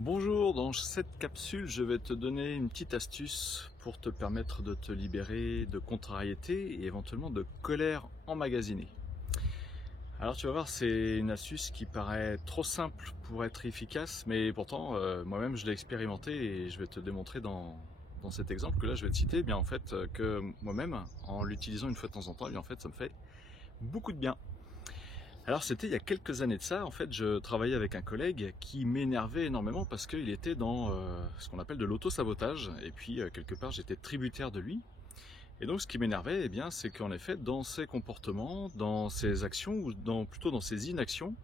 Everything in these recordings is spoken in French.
Bonjour, dans cette capsule, je vais te donner une petite astuce pour te permettre de te libérer de contrariété et éventuellement de colère emmagasinée. Alors tu vas voir, c'est une astuce qui paraît trop simple pour être efficace, mais pourtant moi-même je l'ai expérimenté et je vais te démontrer dans cet exemple que là je vais te citer, bien en fait que moi-même, en l'utilisant une fois de temps en temps, bien en fait ça me fait beaucoup de bien. Alors c'était il y a quelques années de ça, en fait je travaillais avec un collègue qui m'énervait énormément parce qu'il était dans ce qu'on appelle de l'auto-sabotage et puis quelque part j'étais tributaire de lui. Et donc ce qui m'énervait, eh bien, c'est qu'en effet dans ses comportements, dans ses actions ou plutôt dans ses inactions,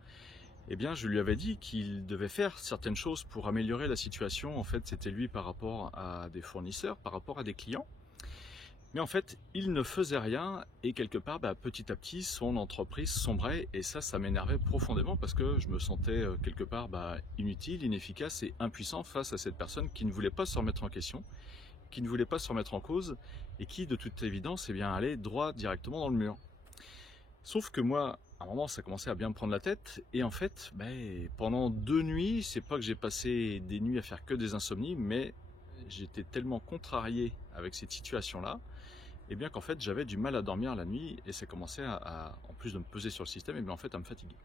eh bien je lui avais dit qu'il devait faire certaines choses pour améliorer la situation. En fait c'était lui par rapport à des fournisseurs, par rapport à des clients. Mais en fait, il ne faisait rien et quelque part, petit à petit, son entreprise sombrait et ça m'énervait profondément parce que je me sentais quelque part inutile, inefficace et impuissant face à cette personne qui ne voulait pas se remettre en question, qui ne voulait pas se remettre en cause et qui, de toute évidence, allait droit directement dans le mur. Sauf que moi, à un moment, ça commençait à bien me prendre la tête et en fait, pendant 2 nuits, c'est pas que j'ai passé des nuits à faire que des insomnies, mais j'étais tellement contrarié avec cette situation-là, et bien qu'en fait j'avais du mal à dormir la nuit et ça commençait en plus de me peser sur le système, et bien en fait à me fatiguer.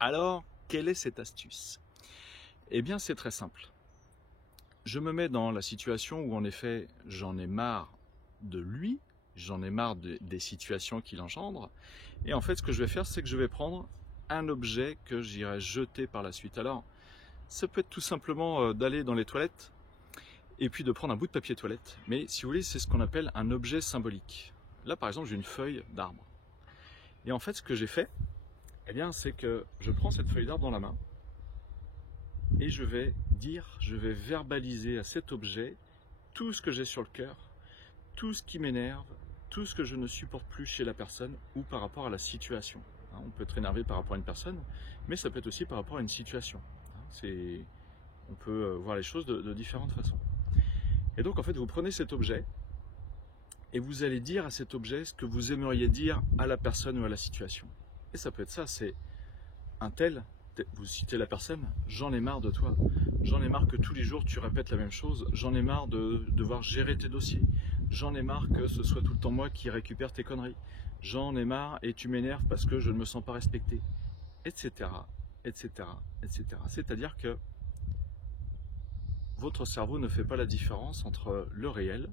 Alors, quelle est cette astuce? Eh bien c'est très simple. Je me mets dans la situation où en effet j'en ai marre de lui, j'en ai marre des situations qu'il engendre, et en fait ce que je vais faire, c'est que je vais prendre un objet que j'irai jeter par la suite. Alors, ça peut être tout simplement d'aller dans les toilettes, et puis de prendre un bout de papier toilette. Mais si vous voulez, c'est ce qu'on appelle un objet symbolique. Là, par exemple, j'ai une feuille d'arbre. Et en fait, ce que j'ai fait, eh bien, c'est que je prends cette feuille d'arbre dans la main et je vais verbaliser à cet objet tout ce que j'ai sur le cœur, tout ce qui m'énerve, tout ce que je ne supporte plus chez la personne ou par rapport à la situation. On peut être énervé par rapport à une personne, mais ça peut être aussi par rapport à une situation. On peut voir les choses de différentes façons. Et donc en fait vous prenez cet objet et vous allez dire à cet objet ce que vous aimeriez dire à la personne ou à la situation. Et ça peut être ça, c'est un tel, vous citez la personne, j'en ai marre de toi, j'en ai marre que tous les jours tu répètes la même chose, j'en ai marre de devoir gérer tes dossiers, j'en ai marre que ce soit tout le temps moi qui récupère tes conneries, j'en ai marre et tu m'énerves parce que je ne me sens pas respecté, etc. etc. etc. C'est-à-dire que votre cerveau ne fait pas la différence entre le réel,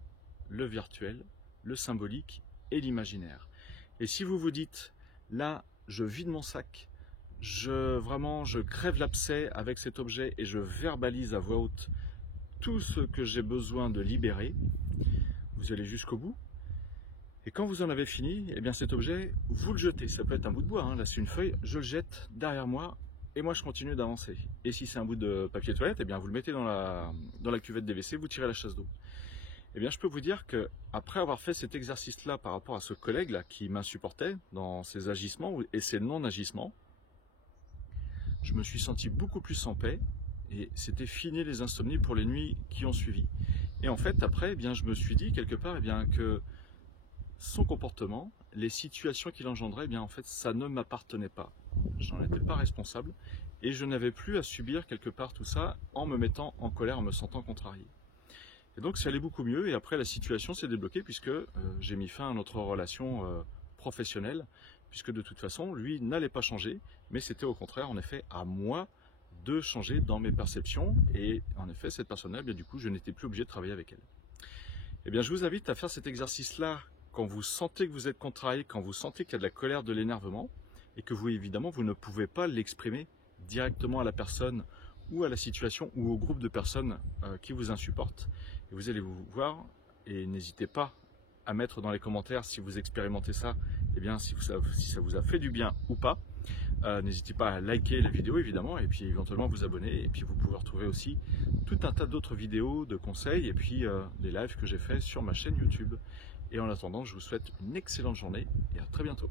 le virtuel, le symbolique et l'imaginaire. Et si vous vous dites, là, je vide mon sac, je crève l'abcès avec cet objet et je verbalise à voix haute tout ce que j'ai besoin de libérer, vous allez jusqu'au bout. Et quand vous en avez fini, eh bien cet objet, vous le jetez. Ça peut être un bout de bois, là c'est une feuille, je le jette derrière moi. Et moi je continue d'avancer. Et si c'est un bout de papier toilette, eh bien vous le mettez dans la cuvette des WC, vous tirez la chasse d'eau. Eh bien je peux vous dire que après avoir fait cet exercice-là par rapport à ce collègue-là qui m'insupportait dans ses agissements et ses non-agissements, je me suis senti beaucoup plus en paix et c'était fini les insomnies pour les nuits qui ont suivi. Et en fait après, eh bien, je me suis dit quelque part que son comportement, les situations qu'il engendrait, eh bien en fait ça ne m'appartenait pas. J'en étais pas responsable et je n'avais plus à subir quelque part tout ça en me mettant en colère, en me sentant contrarié. Et donc ça allait beaucoup mieux et après la situation s'est débloquée puisque j'ai mis fin à notre relation professionnelle, puisque de toute façon lui n'allait pas changer, mais c'était au contraire en effet à moi de changer dans mes perceptions et en effet cette personne-là, bien du coup je n'étais plus obligé de travailler avec elle. Eh bien je vous invite à faire cet exercice-là quand vous sentez que vous êtes contrarié, quand vous sentez qu'il y a de la colère, de l'énervement, et que vous, évidemment, vous ne pouvez pas l'exprimer directement à la personne ou à la situation ou au groupe de personnes qui vous insupportent. Et vous allez vous voir, et n'hésitez pas à mettre dans les commentaires si vous expérimentez ça, et bien si ça vous a fait du bien ou pas. N'hésitez pas à liker la vidéo évidemment, et puis éventuellement vous abonner, et puis vous pouvez retrouver aussi tout un tas d'autres vidéos de conseils, et puis des lives que j'ai fait sur ma chaîne YouTube. Et en attendant, je vous souhaite une excellente journée, et à très bientôt.